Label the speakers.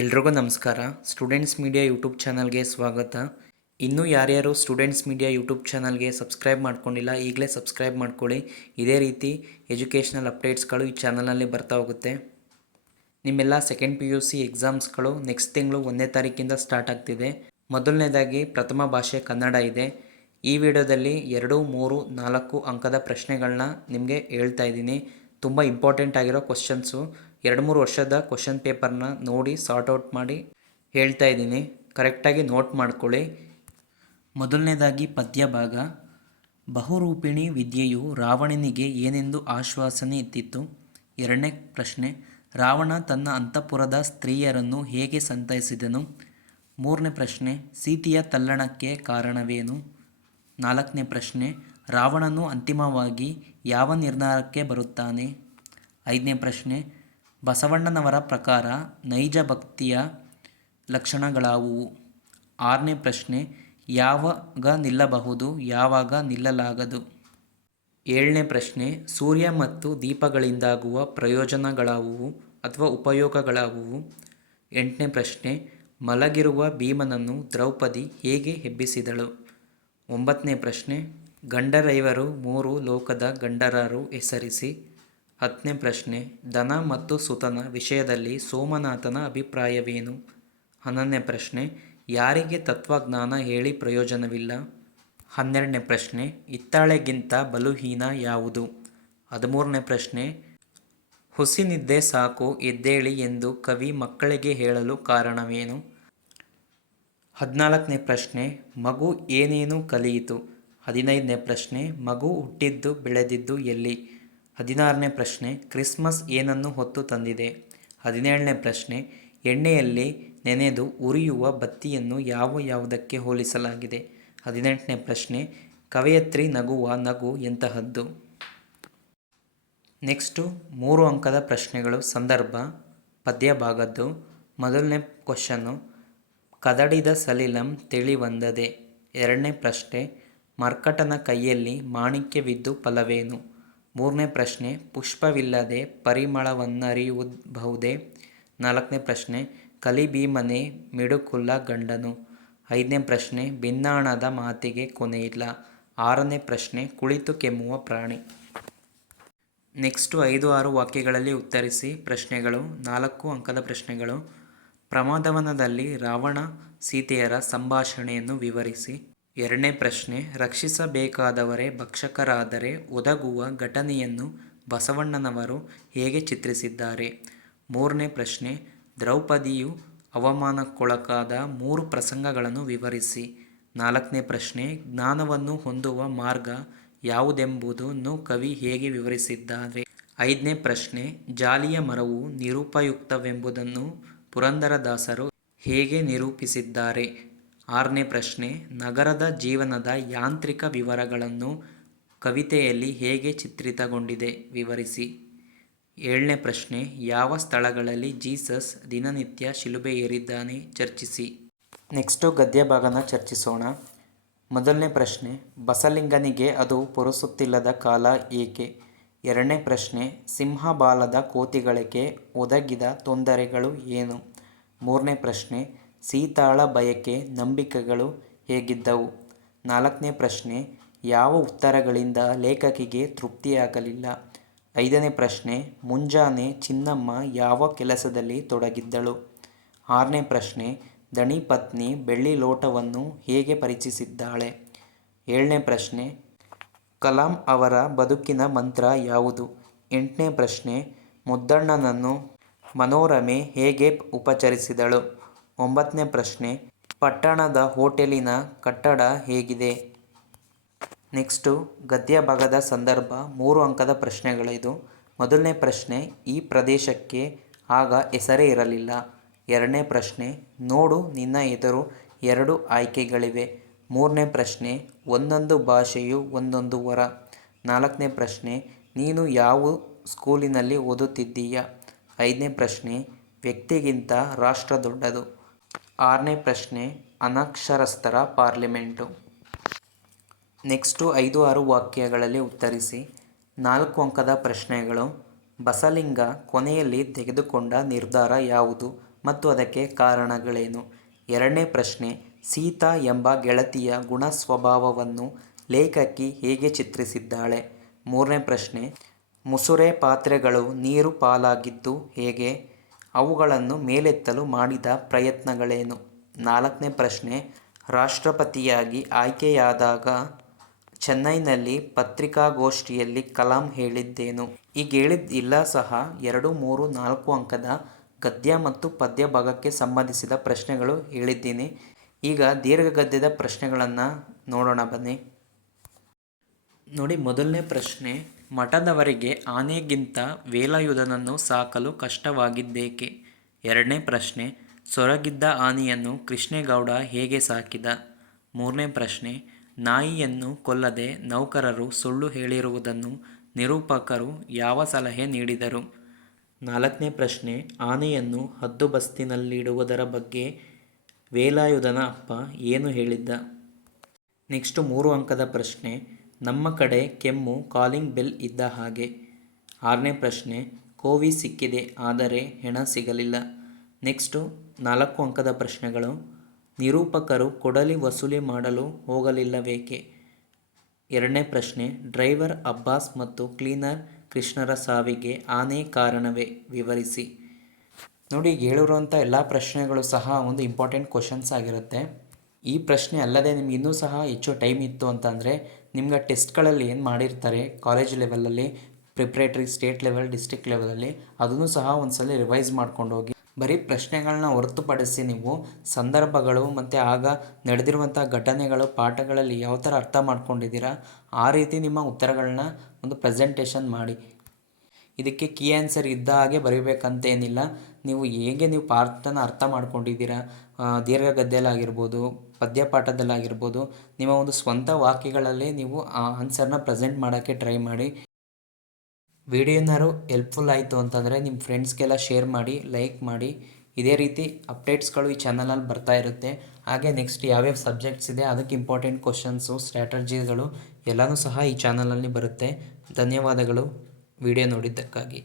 Speaker 1: ಎಲ್ರಿಗೂ ನಮಸ್ಕಾರ. Students media YouTube ಚಾನಲ್ಗೆ ಸ್ವಾಗತ. ಇನ್ನೂ ಯಾರ್ಯಾರು ಸ್ಟೂಡೆಂಟ್ಸ್ ಮೀಡಿಯಾ ಯೂಟ್ಯೂಬ್ ಚಾನಲ್ಗೆ ಸಬ್ಸ್ಕ್ರೈಬ್ ಮಾಡ್ಕೊಂಡಿಲ್ಲ, ಈಗಲೇ ಸಬ್ಸ್ಕ್ರೈಬ್ ಮಾಡ್ಕೊಳ್ಳಿ. ಇದೇ ರೀತಿ ಎಜುಕೇಷನಲ್ ಅಪ್ಡೇಟ್ಸ್ಗಳು ಈ ಚಾನಲಲ್ಲಿ ಬರ್ತಾ ಹೋಗುತ್ತೆ. ನಿಮ್ಮೆಲ್ಲ ಸೆಕೆಂಡ್ ಪಿ ಯು ಸಿ ಎಕ್ಸಾಮ್ಸ್ಗಳು ನೆಕ್ಸ್ಟ್ ತಿಂಗಳು ಒಂದನೇ ತಾರೀಕಿಂದ ಸ್ಟಾರ್ಟ್ ಆಗ್ತಿದೆ. ಮೊದಲನೇದಾಗಿ ಪ್ರಥಮ ಭಾಷೆ ಕನ್ನಡ ಇದೆ. ಈ ವಿಡಿಯೋದಲ್ಲಿ ಎರಡು, ಮೂರು, ನಾಲ್ಕು ಅಂಕದ ಪ್ರಶ್ನೆಗಳನ್ನ ನಿಮಗೆ ಹೇಳ್ತಾ ಇದ್ದೀನಿ. ತುಂಬ ಇಂಪಾರ್ಟೆಂಟ್ ಆಗಿರೋ ಕ್ವಶನ್ಸು ಎರಡು ಮೂರು ವರ್ಷದ ಕ್ವಶನ್ ಪೇಪರ್ನ ನೋಡಿ ಸಾರ್ಟ್ ಔಟ್ ಮಾಡಿ ಹೇಳ್ತಾ ಇದ್ದೀನಿ. ಕರೆಕ್ಟಾಗಿ ನೋಟ್ ಮಾಡ್ಕೊಳ್ಳಿ. ಮೊದಲನೇದಾಗಿ ಪದ್ಯ ಭಾಗ. ಬಹುರೂಪಿಣಿ ವಿದ್ಯೆಯು ರಾವಣನಿಗೆ ಏನೆಂದು ಆಶ್ವಾಸನೆ ಇತ್ತಿತ್ತು ಎರಡನೇ ಪ್ರಶ್ನೆ. ರಾವಣ ತನ್ನ ಅಂತಃಪುರದ ಸ್ತ್ರೀಯರನ್ನು ಹೇಗೆ ಸಂತೈಸಿದನು? ಮೂರನೇ ಪ್ರಶ್ನೆ. ಸೀತೆಯ ತಲ್ಲಣಕ್ಕೆ ಕಾರಣವೇನು? ನಾಲ್ಕನೇ ಪ್ರಶ್ನೆ. ರಾವಣನು ಅಂತಿಮವಾಗಿ ಯಾವ ನಿರ್ಧಾರಕ್ಕೆ ಬರುತ್ತಾನೆ? ಐದನೇ ಪ್ರಶ್ನೆ. ಬಸವಣ್ಣನವರ ಪ್ರಕಾರ ನೈಜ ಭಕ್ತಿಯ ಲಕ್ಷಣಗಳಾವುವು? ಆರನೇ ಪ್ರಶ್ನೆ, ಯಾವಾಗ ನಿಲ್ಲಬಹುದು, ಯಾವಾಗ ನಿಲ್ಲಲಾಗದು? ಏಳನೇ ಪ್ರಶ್ನೆ, ಸೂರ್ಯ ಮತ್ತು ದೀಪಗಳಿಂದಾಗುವ ಪ್ರಯೋಜನಗಳಾವುವು ಅಥವಾ ಉಪಯೋಗಗಳಾವುವು? ಎಂಟನೇ ಪ್ರಶ್ನೆ, ಮಲಗಿರುವ ಭೀಮನನ್ನು ದ್ರೌಪದಿ ಹೇಗೆ ಹೆಬ್ಬಿಸಿದಳು? ಒಂಬತ್ತನೇ ಪ್ರಶ್ನೆ, ಗಂಡರೈವರು ಮೂರು ಲೋಕದ ಗಂಡರರು ಹೆಸರಿಸಿ. ಹತ್ತನೇ ಪ್ರಶ್ನೆ ದನ ಮತ್ತು ಸುತನ ವಿಷಯದಲ್ಲಿ ಸೋಮನಾಥನ ಅಭಿಪ್ರಾಯವೇನು? ಹನ್ನೊಂದನೇ ಪ್ರಶ್ನೆ, ಯಾರಿಗೆ ತತ್ವಜ್ಞಾನ ಹೇಳಿ ಪ್ರಯೋಜನವಿಲ್ಲ? ಹನ್ನೆರಡನೇ ಪ್ರಶ್ನೆ, ಹಿತ್ತಾಳೆಗಿಂತ ಬಲುಹೀನ ಯಾವುದು? ಹದಿಮೂರನೇ ಪ್ರಶ್ನೆ, ಹುಸಿನಿದ್ದೆ ಸಾಕು, ಎದ್ದೇಳಿ ಎಂದು ಕವಿ ಮಕ್ಕಳಿಗೆ ಹೇಳಲು ಕಾರಣವೇನು? ಹದಿನಾಲ್ಕನೇ ಪ್ರಶ್ನೆ, ಮಗು ಏನೇನು ಕಲಿಯಿತು? ಹದಿನೈದನೇ ಪ್ರಶ್ನೆ, ಮಗು ಹುಟ್ಟಿದ್ದು, ಬೆಳೆದಿದ್ದು ಎಲ್ಲಿ? ಹದಿನಾರನೇ ಪ್ರಶ್ನೆ, ಕ್ರಿಸ್ಮಸ್ ಏನನ್ನು ಹೊತ್ತು ತಂದಿದೆ? ಹದಿನೇಳನೇ ಪ್ರಶ್ನೆ, ಎಣ್ಣೆಯಲ್ಲಿ ನೆನೆದು ಉರಿಯುವ ಬತ್ತಿಯನ್ನು ಯಾವ ಯಾವುದಕ್ಕೆ ಹೋಲಿಸಲಾಗಿದೆ? ಹದಿನೆಂಟನೇ ಪ್ರಶ್ನೆ, ಕವಯತ್ರಿ ನಗುವ ನಗು ಎಂತಹದ್ದು? ನೆಕ್ಸ್ಟು, ಮೂರು ಅಂಕದ ಪ್ರಶ್ನೆಗಳು, ಸಂದರ್ಭ ಪದ್ಯ ಭಾಗದ್ದು ಮೊದಲನೇ ಕ್ವಶನ್ನು, ಕದಡಿದ ಸಲಿಲಂ ತಿಳಿವಂದದೆ. ಎರಡನೇ ಪ್ರಶ್ನೆ, ಮರ್ಕಟನ ಕೈಯಲ್ಲಿ ಮಾಣಿಕ್ಯವಿದ್ದು ಫಲವೇನು? ಮೂರನೇ ಪ್ರಶ್ನೆ, ಪುಷ್ಪವಿಲ್ಲದೆ ಪರಿಮಳವನ್ನರಿಯಬಹುದೇ ನಾಲ್ಕನೇ ಪ್ರಶ್ನೆ ಕಲಿಭೀಮನೆ ಮಿಡುಕುಲ್ಲ ಗಂಡನು. ಐದನೇ ಪ್ರಶ್ನೆ ಭಿನ್ನಾಣದ ಮಾತಿಗೆ ಕೊನೆಯಿಲ್ಲ. ಆರನೇ ಪ್ರಶ್ನೆ, ಕುಳಿತು ಕೆಮ್ಮುವ ಪ್ರಾಣಿ. ನೆಕ್ಸ್ಟು ಐದು ಆರು ವಾಕ್ಯಗಳಲ್ಲಿ ಉತ್ತರಿಸಿ ಪ್ರಶ್ನೆಗಳು. ನಾಲ್ಕು ಅಂಕದ ಪ್ರಶ್ನೆಗಳು. ಪ್ರಮಾದವನದಲ್ಲಿ ರಾವಣ ಸೀತೆಯರ ಸಂಭಾಷಣೆಯನ್ನು ವಿವರಿಸಿ. ಎರಡನೇ ಪ್ರಶ್ನೆ, ರಕ್ಷಿಸಬೇಕಾದವರೇ ಭಕ್ಷಕರಾದರೆ ಒದಗುವ ಘಟನೆಯನ್ನು ಬಸವಣ್ಣನವರು ಹೇಗೆ ಚಿತ್ರಿಸಿದ್ದಾರೆ? ಮೂರನೇ ಪ್ರಶ್ನೆ, ದ್ರೌಪದಿಯು ಅವಮಾನಕ್ಕೊಳಗಾದ ಮೂರು ಪ್ರಸಂಗಗಳನ್ನು ವಿವರಿಸಿ. ನಾಲ್ಕನೇ ಪ್ರಶ್ನೆ, ಜ್ಞಾನವನ್ನು ಹೊಂದುವ ಮಾರ್ಗ ಯಾವುದೆಂಬುದನ್ನು ಕವಿ ಹೇಗೆ ವಿವರಿಸಿದ್ದಾರೆ? ಐದನೇ ಪ್ರಶ್ನೆ, ಜಾಲಿಯ ಮರವು ನಿರುಪಯುಕ್ತವೆಂಬುದನ್ನು ಪುರಂದರದಾಸರು ಹೇಗೆ ನಿರೂಪಿಸಿದ್ದಾರೆ? ಆರನೇ ಪ್ರಶ್ನೆ, ನಗರದ ಜೀವನದ ಯಾಂತ್ರಿಕ ವಿವರಗಳನ್ನು ಕವಿತೆಯಲ್ಲಿ ಹೇಗೆ ಚಿತ್ರಿತಗೊಂಡಿದೆ ವಿವರಿಸಿ. ಏಳನೇ ಪ್ರಶ್ನೆ, ಯಾವ ಸ್ಥಳಗಳಲ್ಲಿ ಜೀಸಸ್ ದಿನನಿತ್ಯ ಶಿಲುಬೆ ಏರಿದ್ದಾನೆ ಚರ್ಚಿಸಿ. ನೆಕ್ಸ್ಟು ಗದ್ಯ ಭಾಗನ ಚರ್ಚಿಸೋಣ. ಮೊದಲನೇ ಪ್ರಶ್ನೆ, ಬಸಲಿಂಗನಿಗೆ ಅದು ಪುರುಸುತ್ತಿಲ್ಲದ ಕಾಲ ಏಕೆ? ಎರಡನೇ ಪ್ರಶ್ನೆ, ಸಿಂಹಬಾಲದ ಕೋತಿಗಳಿಗೆ ಒದಗಿದ ತೊಂದರೆಗಳು ಏನು? ಮೂರನೇ ಪ್ರಶ್ನೆ ಸೀತಾಳ ಬಯಕೆ ನಂಬಿಕೆಗಳು ಹೇಗಿದ್ದವು? ನಾಲ್ಕನೇ ಪ್ರಶ್ನೆ, ಯಾವ ಉತ್ತರಗಳಿಂದ ಲೇಖಕಿಗೆ ತೃಪ್ತಿಯಾಗಲಿಲ್ಲ? ಐದನೇ ಪ್ರಶ್ನೆ, ಮುಂಜಾನೆ ಚಿನ್ನಮ್ಮ ಯಾವ ಕೆಲಸದಲ್ಲಿ ತೊಡಗಿದ್ದಳು? ಆರನೇ ಪ್ರಶ್ನೆ, ದಣಿ ಪತ್ನಿ ಬೆಳ್ಳಿ ಲೋಟವನ್ನು ಹೇಗೆ ಪರಿಚಯಿಸಿದ್ದಾಳೆ ಏಳನೇ ಪ್ರಶ್ನೆ, ಕಲಾಂ ಅವರ ಬದುಕಿನ ಮಂತ್ರ ಯಾವುದು? ಎಂಟನೇ ಪ್ರಶ್ನೆ, ಮುದ್ದಣ್ಣನನ್ನು ಮನೋರಮೆ ಹೇಗೆ ಉಪಚರಿಸಿದಳು? ಒಂಬತ್ತನೇ ಪ್ರಶ್ನೆ, ಪಟ್ಟಣದ ಹೋಟೆಲಿನ ಕಟ್ಟಡ ಹೇಗಿದೆ? ನೆಕ್ಸ್ಟು ಗದ್ಯ ಭಾಗದ ಸಂದರ್ಭ, ಮೂರು ಅಂಕದ ಪ್ರಶ್ನೆಗಳಿದು. ಮೊದಲನೇ ಪ್ರಶ್ನೆ, ಈ ಪ್ರದೇಶಕ್ಕೆ ಆಗ ಹೆಸರೇ ಇರಲಿಲ್ಲ. ಎರಡನೇ ಪ್ರಶ್ನೆ, ನೋಡು ನಿನ್ನ ಎದುರು ಎರಡು ಆಯ್ಕೆಗಳಿವೆ. ಮೂರನೇ ಪ್ರಶ್ನೆ, ಒಂದೊಂದು ಭಾಷೆಯು ಒಂದೊಂದು ವರ. ನಾಲ್ಕನೇ ಪ್ರಶ್ನೆ, ನೀನು ಯಾವ ಸ್ಕೂಲಿನಲ್ಲಿ ಓದುತ್ತಿದ್ದೀಯ? ಐದನೇ ಪ್ರಶ್ನೆ, ವ್ಯಕ್ತಿಗಿಂತ ರಾಷ್ಟ್ರ ದೊಡ್ಡದು. ಆರನೇ ಪ್ರಶ್ನೆ, ಅನಕ್ಷರಸ್ಥರ ಪಾರ್ಲಿಮೆಂಟು. ನೆಕ್ಸ್ಟು ಐದು ಆರು ವಾಕ್ಯಗಳಲ್ಲಿ ಉತ್ತರಿಸಿ, ನಾಲ್ಕು ಅಂಕದ ಪ್ರಶ್ನೆಗಳು, ಬಸಲಿಂಗ ಕೊನೆಯಲ್ಲಿ ತೆಗೆದುಕೊಂಡ ನಿರ್ಧಾರ ಯಾವುದು ಮತ್ತು ಅದಕ್ಕೆ ಕಾರಣಗಳೇನು? ಎರಡನೇ ಪ್ರಶ್ನೆ, ಸೀತಾ ಎಂಬ ಗೆಳತಿಯ ಗುಣ ಸ್ವಭಾವವನ್ನು ಲೇಖಕಿ ಹೇಗೆ ಚಿತ್ರಿಸಿದ್ದಾಳೆ? ಮೂರನೇ ಪ್ರಶ್ನೆ, ಮುಸುರೆ ಪಾತ್ರೆಗಳು ನೀರು ಪಾಲಾಗಿದ್ದು ಹೇಗೆ? ಅವುಗಳನ್ನು ಮೇಲೆತ್ತಲು ಮಾಡಿದ ಪ್ರಯತ್ನಗಳೇನು? ನಾಲ್ಕನೇ ಪ್ರಶ್ನೆ. ರಾಷ್ಟ್ರಪತಿಯಾಗಿ ಆಯ್ಕೆಯಾದಾಗ ಚೆನ್ನೈನಲ್ಲಿ ಪತ್ರಿಕಾಗೋಷ್ಠಿಯಲ್ಲಿ ಕಲಾಂ ಹೇಳಿದ್ದೇನು? ಈಗ ಹೇಳಿದ ಇಲ್ಲ ಸಹ ಎರಡು ಮೂರು ನಾಲ್ಕು ಅಂಕದ ಗದ್ಯ ಮತ್ತು ಪದ್ಯ ಭಾಗಕ್ಕೆ ಸಂಬಂಧಿಸಿದ ಪ್ರಶ್ನೆಗಳು ಹೇಳಿದ್ದೀನಿ. ಈಗ ದೀರ್ಘ ಗದ್ಯದ ಪ್ರಶ್ನೆಗಳನ್ನು ನೋಡೋಣ ಬನ್ನಿ. ನೋಡಿ, ಮೊದಲನೇ ಪ್ರಶ್ನೆ. ಮಠದವರಿಗೆ ಆನೆಗಿಂತ ವೇಲಾಯುಧನನ್ನು ಸಾಕಲು ಕಷ್ಟವಾಗಿದ್ದೇಕೆ? ಎರಡನೇ ಪ್ರಶ್ನೆ, ಸೊರಗಿದ್ದ ಆನೆಯನ್ನು ಕೃಷ್ಣೇಗೌಡ ಹೇಗೆ ಸಾಕಿದ? ಮೂರನೇ ಪ್ರಶ್ನೆ, ನಾಯಿಯನ್ನು ಕೊಲ್ಲದೆ ನೌಕರರು ಸುಳ್ಳು ಹೇಳಿರುವುದನ್ನು ನಿರೂಪಕರು ಯಾವ ಸಲಹೆ ನೀಡಿದರು? ನಾಲ್ಕನೇ ಪ್ರಶ್ನೆ, ಆನೆಯನ್ನು ಹದ್ದುಬಸ್ತಿನಲ್ಲಿಡುವುದರ ಬಗ್ಗೆ ವೇಲಾಯುಧನ ಅಪ್ಪ ಏನು ಹೇಳಿದ್ದ? ನೆಕ್ಸ್ಟು ಮೂರು ಅಂಕದ ಪ್ರಶ್ನೆ ನಮ್ಮ ಕಡೆ ಕೆಮ್ಮು, ಕಾಲಿಂಗ್ ಬೆಲ್ ಇದ್ದ ಹಾಗೆ. ಆರನೇ ಪ್ರಶ್ನೆ, ಕೋವಿ ಸಿಕ್ಕಿದೆ, ಆದರೆ ಹೆಣ ಸಿಗಲಿಲ್ಲ. ನೆಕ್ಸ್ಟು, ನಾಲ್ಕು ಅಂಕದ ಪ್ರಶ್ನೆಗಳು. ನಿರೂಪಕರು ಕೊಡಲಿ ವಸೂಲಿ ಮಾಡಲು ಹೋಗಲಿಲ್ಲವೇಕೆ? ಎರಡನೇ ಪ್ರಶ್ನೆ, ಡ್ರೈವರ್ ಅಬ್ಬಾಸ್ ಮತ್ತು ಕ್ಲೀನರ್ ಕೃಷ್ಣರ ಸಾವಿಗೆ ಆನೆ ಕಾರಣವೇ? ವಿವರಿಸಿ. ನೋಡಿ ಹೇಳಿರುವಂಥ ಎಲ್ಲ ಪ್ರಶ್ನೆಗಳು ಸಹ ಒಂದು ಇಂಪಾರ್ಟೆಂಟ್ ಕ್ವಶನ್ಸ್ ಆಗಿರುತ್ತೆ. ಈ ಪ್ರಶ್ನೆ ಅಲ್ಲದೆ ನಿಮ್ಗೆ ಇನ್ನೂ ಸಹ ಹೆಚ್ಚು ಟೈಮ್ ಇತ್ತು ಅಂತಂದರೆ ನಿಮ್ಗೆ ಟೆಸ್ಟ್ಗಳಲ್ಲಿ ಏನು ಮಾಡಿರ್ತಾರೆ? ಕಾಲೇಜ್ ಲೆವೆಲಲ್ಲಿ, ಪ್ರಿಪ್ರೇಟ್ರಿ ಸ್ಟೇಟ್ ಲೆವೆಲ್, ಡಿಸ್ಟ್ರಿಕ್ಟ್ ಲೆವೆಲಲ್ಲಿ ಅದನ್ನು ಸಹ ಒಂದ್ಸಲ ರಿವೈಸ್ ಮಾಡ್ಕೊಂಡು ಹೋಗಿ. ಬರೀ ಪ್ರಶ್ನೆಗಳನ್ನ ಹೊರತುಪಡಿಸಿ ನೀವು ಸಂದರ್ಭಗಳು ಮತ್ತು ಆಗ ನಡೆದಿರುವಂಥ ಘಟನೆಗಳು, ಪಾಠಗಳಲ್ಲಿ ಯಾವ ಥರ ಅರ್ಥ ಮಾಡ್ಕೊಂಡಿದ್ದೀರಾ, ಆ ರೀತಿ ನಿಮ್ಮ ಉತ್ತರಗಳನ್ನ ಒಂದು ಪ್ರೆಸೆಂಟೇಷನ್ ಮಾಡಿ. ಇದಕ್ಕೆ ಕೀ ಆನ್ಸರ್ ಇದ್ದ ಹಾಗೆ ಬರೀಬೇಕಂತೇನಿಲ್ಲ ನೀವು ಹೇಗೆ ನೀವು ಪಾಠನ ಅರ್ಥ ಮಾಡ್ಕೊಂಡಿದ್ದೀರಾ? ದೀರ್ಘ ಗದ್ಯಲಾಗಿರ್ಬೋದು ಪದ್ಯಪಾಠದಲ್ಲಾಗಿರ್ಬೋದು, ನಿಮ್ಮ ಒಂದು ಸ್ವಂತ ವಾಕ್ಯಗಳಲ್ಲಿ ನೀವು ಆ ಆನ್ಸರ್ನ ಪ್ರೆಸೆಂಟ್ ಮಾಡೋಕ್ಕೆ ಟ್ರೈ ಮಾಡಿ. ವಿಡಿಯೋನಾರು ಹೆಲ್ಪ್ಫುಲ್ ಆಯಿತು ಅಂತಂದರೆ ನಿಮ್ಮ ಫ್ರೆಂಡ್ಸ್ಗೆಲ್ಲ ಶೇರ್ ಮಾಡಿ, ಲೈಕ್ ಮಾಡಿ. ಇದೇ ರೀತಿ ಅಪ್ಡೇಟ್ಸ್ಗಳು ಈ ಚಾನಲಲ್ಲಿ ಬರ್ತಾ ಇರುತ್ತೆ. ಹಾಗೆ ನೆಕ್ಸ್ಟ್ ಯಾವ್ಯಾವ ಸಬ್ಜೆಕ್ಟ್ಸ್ ಇದೆ, ಅದಕ್ಕೆ ಇಂಪಾರ್ಟೆಂಟ್ ಕ್ವಶನ್ಸು, ಸ್ಟ್ರಾಟಜಿಗಳು ಎಲ್ಲನೂ ಸಹ ಈ ಚಾನಲಲ್ಲಿ ಬರುತ್ತೆ. ಧನ್ಯವಾದಗಳು. ವಿಡಿಯೋ ನೋಡಿದ್ದಕ್ಕಾಗಿ.